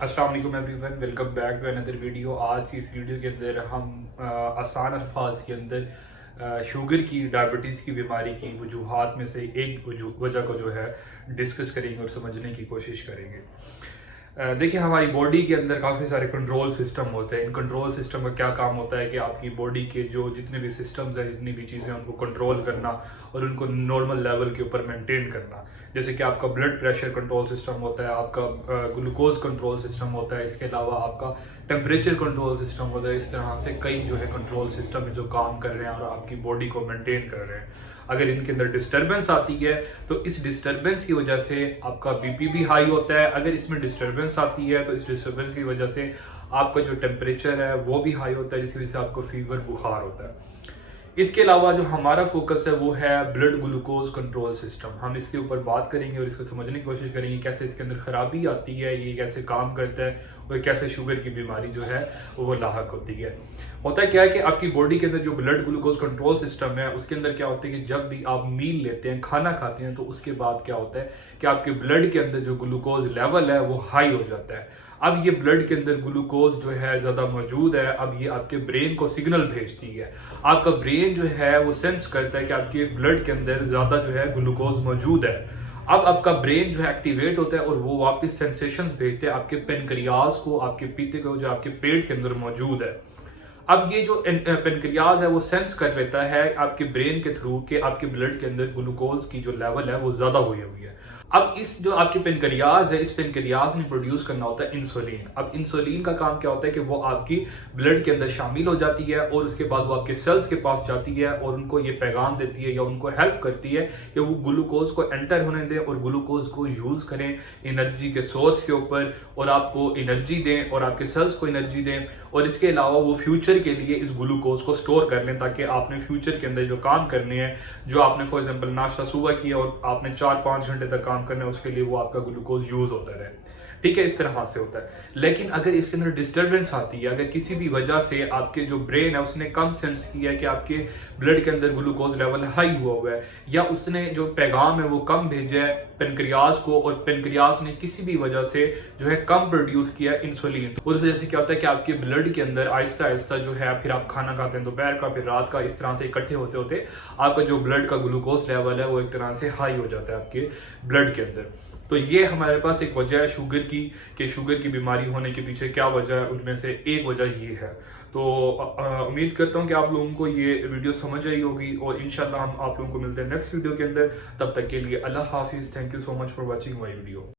अस्सलाम वालेकुम everyone, welcome back to another video. आज की इस वीडियो के अंदर हम आसान अल्फाज के अंदर शुगर की, डायबिटीज़ की बीमारी की वजूहात में से एक वजह को जो है डिस्कस करेंगे और समझने की कोशिश करेंगे। देखिए, हमारी बॉडी के अंदर काफ़ी सारे कंट्रोल सिस्टम होते हैं। इन कंट्रोल सिस्टम का क्या काम होता है कि आपकी बॉडी के जो जितने भी सिस्टम्स हैं, जितनी भी चीज़ें, उनको कंट्रोल करना और उनको नॉर्मल लेवल के ऊपर मेंटेन करना। जैसे कि आपका ब्लड प्रेशर कंट्रोल सिस्टम होता है, आपका ग्लूकोज कंट्रोल सिस्टम होता है, इसके अलावा आपका टेम्परेचर कंट्रोल सिस्टम होता है। इस तरह से कई जो है कंट्रोल सिस्टम है जो काम कर रहे हैं और आपकी बॉडी को मेंटेन कर रहे हैं। अगर इनके अंदर डिस्टर्बेंस आती है तो इस डिस्टर्बेंस की वजह से आपका बीपी भी हाई होता है। अगर इसमें डिस्टर्बेंस आती है तो इस डिस्टर्बेंस की वजह से आपका जो टेम्परेचर है वो भी हाई होता है, जिसकी वजह से आपको फीवर, बुखार होता है। इसके अलावा जो हमारा फोकस है वो है ब्लड ग्लूकोज कंट्रोल सिस्टम। हम इसके ऊपर बात करेंगे और इसको समझने की कोशिश करेंगे कैसे इसके अंदर खराबी आती है, ये कैसे काम करता है और कैसे शुगर की बीमारी जो है वो लाहक होती है। होता है क्या है कि आपकी बॉडी के अंदर जो ब्लड ग्लूकोज कंट्रोल सिस्टम है उसके अंदर क्या होता है कि जब भी आप मील लेते हैं, खाना खाते हैं, तो उसके बाद क्या होता है कि आपके ब्लड के अंदर जो ग्लूकोज लेवल है वो हाई हो जाता है। अब ये ब्लड के अंदर ग्लूकोज जो है ज्यादा मौजूद है, अब ये आपके ब्रेन को सिग्नल भेजती है। आपका ब्रेन जो है वो सेंस करता है कि आपके ब्लड के अंदर ज्यादा जो है ग्लूकोज मौजूद है। अब आपका ब्रेन जो है एक्टिवेट होता है और वो वापस सेंसेशंस भेजते हैं आपके पेनक्रियाज को, आपके पीते को, जो आपके पेट के अंदर मौजूद है। अब ये जो पेनक्रियाज है वो सेंस कर लेता है आपके ब्रेन के थ्रू कि आपके ब्लड के अंदर ग्लूकोज की जो लेवल है वो ज्यादा हुई हुई है। अब इस जो आपकी पेनक्रियाज है, इस पेनक्रियाज ने प्रोड्यूस करना होता है इंसुलिन। अब इंसुलिन का काम क्या होता है कि वो आपकी ब्लड के अंदर शामिल हो जाती है और उसके बाद वो आपके सेल्स के पास जाती है और उनको ये पैगाम देती है या उनको हेल्प करती है कि वो ग्लूकोज को एंटर होने दें और ग्लूकोज को यूज करें एनर्जी के सोर्स के ऊपर, और आपको एनर्जी दें और आपके सेल्स को एनर्जी दें। और इसके अलावा वो फ्यूचर के लिए इस ग्लूकोज को स्टोर कर लें ताकि आपने फ्यूचर के अंदर जो काम करने हैं, जो आपने फॉर एग्जांपल नाश्ता सुबह किया और आपने 4-5 घंटे तक काम करना है, उसके लिए वो आपका ग्लूकोज यूज होता रहे। ठीक है, इस तरह से होता है। लेकिन अगर इसके अंदर डिस्टर्बेंस आती है, अगर किसी भी वजह से आपके जो ब्रेन है उसने कम सेंस किया है कि आपके ब्लड के अंदर ग्लूकोज लेवल हाई हुआ है, या उसने जो पैगाम है वो कम भेजा है पेनक्रियाज को और पेनक्रियाज ने किसी भी वजह से जो है कम प्रोड्यूस किया इंसुलिन, तो उस वजह से क्या होता है कि आपके ब्लड के अंदर आहिस्ता आहिस्ता जो है, फिर आप खाना खाते हैं दोपहर का, फिर रात का, इस तरह से इकट्ठे होते होते आपका जो ब्लड का ग्लूकोज लेवल है वो एक तरह से हाई हो जाता है आपके ब्लड के अंदर। तो ये हमारे पास एक वजह है शुगर की, कि शुगर की बीमारी होने के पीछे क्या वजह है, उनमें से एक वजह ये है। तो उम्मीद करता हूँ कि आप लोगों को ये वीडियो समझ आई होगी और इंशाल्लाह हम आप लोगों को मिलते हैं नेक्स्ट वीडियो के अंदर। तब तक के लिए अल्लाह हाफिज। Thank you so much for watching my video.